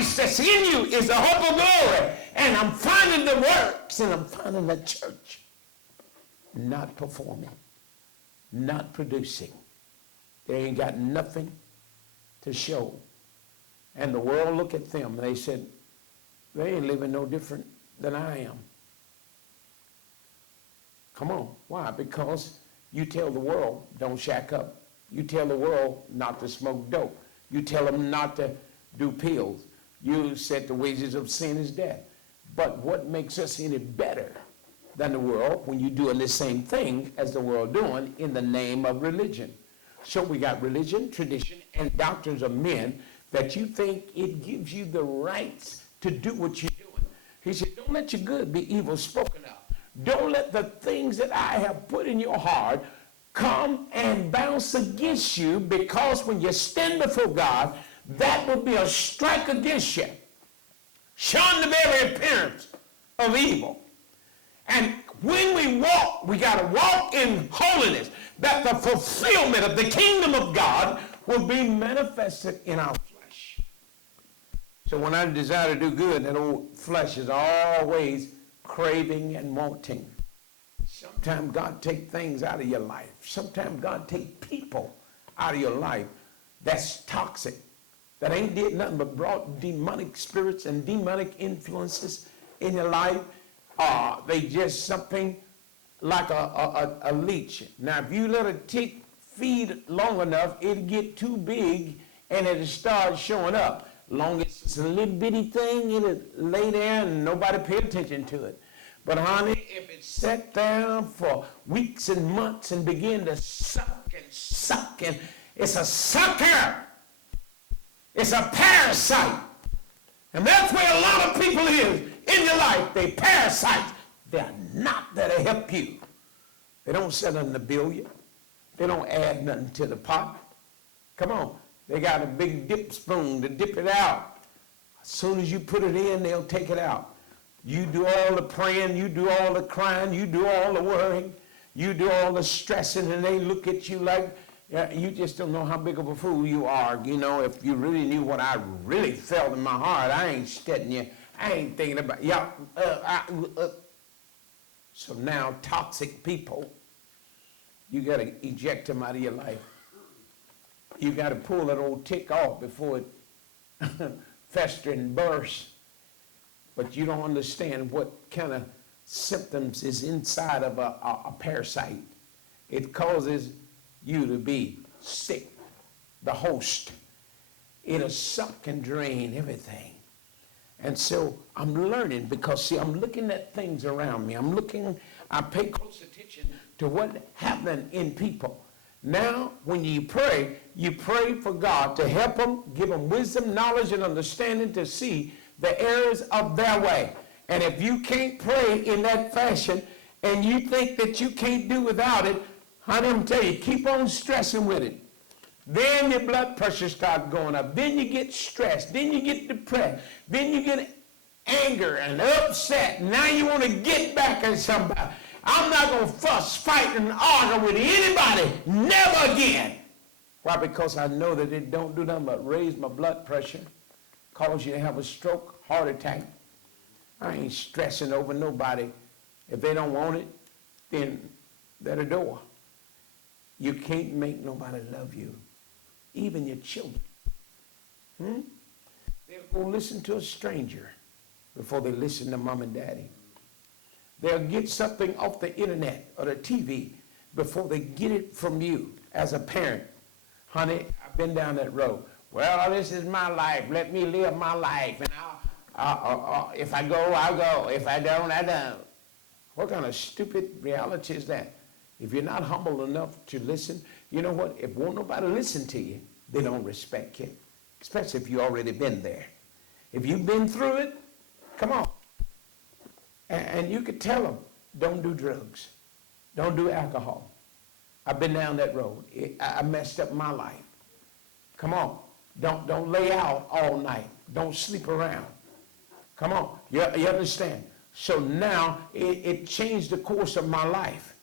Christ that's in you is the hope of glory. And I'm finding the works, and I'm finding the church not performing, not producing. They ain't got nothing to show. And the world look at them, and they said, they ain't living no different than I am. Come on. Why? Because you tell the world, don't shack up. You tell the world not to smoke dope. You tell them not to do pills. You said the wages of sin is death. But what makes us any better than the world when you're doing the same thing as the world doing in the name of religion? So we got religion, tradition, and doctrines of men that you think it gives you the rights to do what you're doing. He said, don't let your good be evil spoken of. Don't let the things that I have put in your heart come and bounce against you, because when you stand before God, that will be a strike against you, showing the very appearance of evil. And when we walk, we got to walk in holiness, that the fulfillment of the kingdom of God will be manifested in our flesh. So when I desire to do good, that old flesh is always craving and wanting. Sometimes God take things out of your life. Sometimes God take people out of your life that's toxic, that ain't did nothing but brought demonic spirits and demonic influences in your life. They just something like a leech. Now, if you let a tick feed long enough, it'll get too big and it'll start showing up. Long as it's a little bitty thing, it'll lay there and nobody pay attention to it. But honey, if it's sat there for weeks and months and begin to suck, and it's a sucker. It's a parasite. And that's where a lot of people is in your life. They parasites. They're not there to help you. They don't send nothing to build you. They don't add nothing to the pot. Come on. They got a big dip spoon to dip it out. As soon as you put it in, they'll take it out. You do all the praying, you do all the crying, you do all the worrying, you do all the stressing, and they look at you like you just don't know how big of a fool you are. You know, if you really knew what I really felt in my heart, I ain't studying you. I ain't thinking about you. So now toxic people, you got to eject them out of your life. You got to pull that old tick off before it festers and bursts. But you don't understand what kind of symptoms is inside of a parasite. It causes you to be sick, the host. It'll suck and drain everything. And so I'm learning, because see, I'm looking at things around me. I pay close attention to what happening in people. Now, when you pray for God to help them, give them wisdom, knowledge, and understanding to see the errors of their way. And if you can't pray in that fashion and you think that you can't do without it, I'm going to tell you, keep on stressing with it. Then your blood pressure starts going up. Then you get stressed. Then you get depressed. Then you get anger and upset. Now you want to get back at somebody. I'm not going to fuss, fight, and argue with anybody. Never again. Why? Because I know that it don't do nothing but raise my blood pressure, cause you to have a stroke, heart attack. I ain't stressing over nobody. If they don't want it, then they're the door. You can't make nobody love you, even your children. They'll go listen to a stranger before they listen to mom and daddy. They'll get something off the internet or the TV before they get it from you as a parent. Honey, I've been down that road. Well, this is my life. Let me live my life. And if I go, I'll go. If I don't, I don't. What kind of stupid reality is that? If you're not humble enough to listen, you know what? If won't nobody listen to you, they don't respect you. Especially if you've already been there. If you've been through it, come on. And you could tell them, don't do drugs. Don't do alcohol. I've been down that road. I messed up my life. Come on. Don't lay out all night. Don't sleep around. Come on. You understand? So now it changed the course of my life.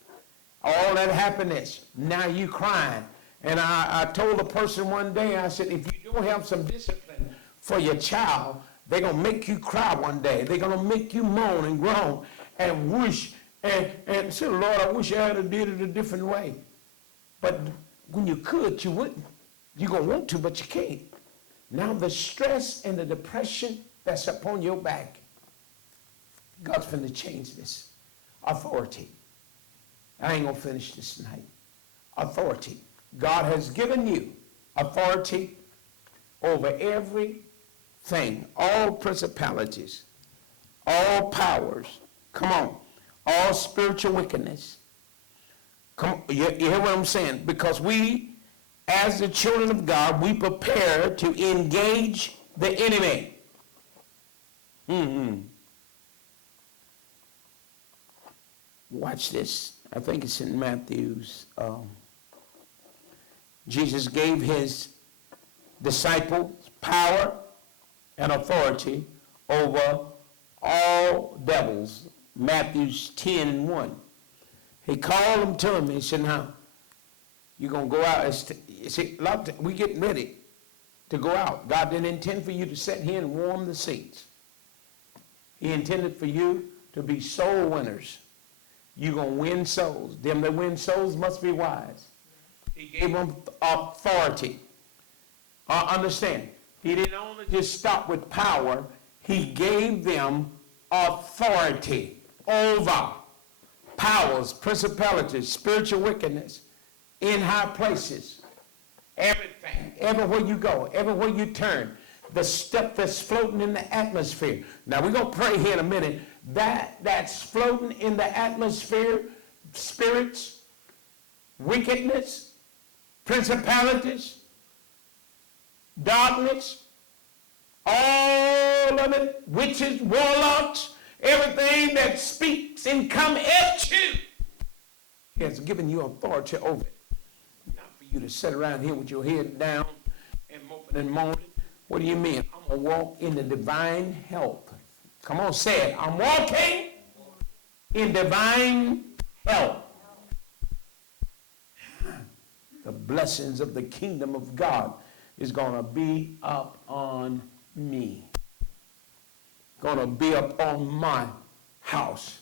All that happiness. Now you crying. And I told a person one day, I said, if you don't have some discipline for your child, they're going to make you cry one day. They're going to make you moan and groan and wish and say, Lord, I wish I had did it a different way. But when you could, you wouldn't. You're going to want to, but you can't. Now the stress and the depression that's upon your back, God's going to change this. Authority. I ain't going to finish this tonight. Authority. God has given you authority over everything, all principalities, all powers. Come on. All spiritual wickedness. Come on. You hear what I'm saying? Because we, as the children of God, we prepare to engage the enemy. Watch this. I think it's in Matthew's. Jesus gave his disciples power and authority over all devils. Matthew's 10:1. He called them to him. He said, now, you're going to go out. See, we getting ready to go out. God didn't intend for you to sit here and warm the seats. He intended for you to be soul winners. You're going to win souls. Them that win souls must be wise. He gave them authority. Understand, he didn't only just stop with power. He gave them authority over powers, principalities, spiritual wickedness in high places. Everything, everywhere you go, everywhere you turn, the stuff that's floating in the atmosphere. Now we're going to pray here in a minute. That's floating in the atmosphere, spirits, wickedness, principalities, darkness, all of it, witches, warlocks, everything that speaks and comes at you. He has given you authority over it. Not for you to sit around here with your head down and moping and moaning. What do you mean? I'm going to walk in the divine help. Come on, say it. I'm walking in divine help. The blessings of the kingdom of God is going to be up on me. Going to be up on my house.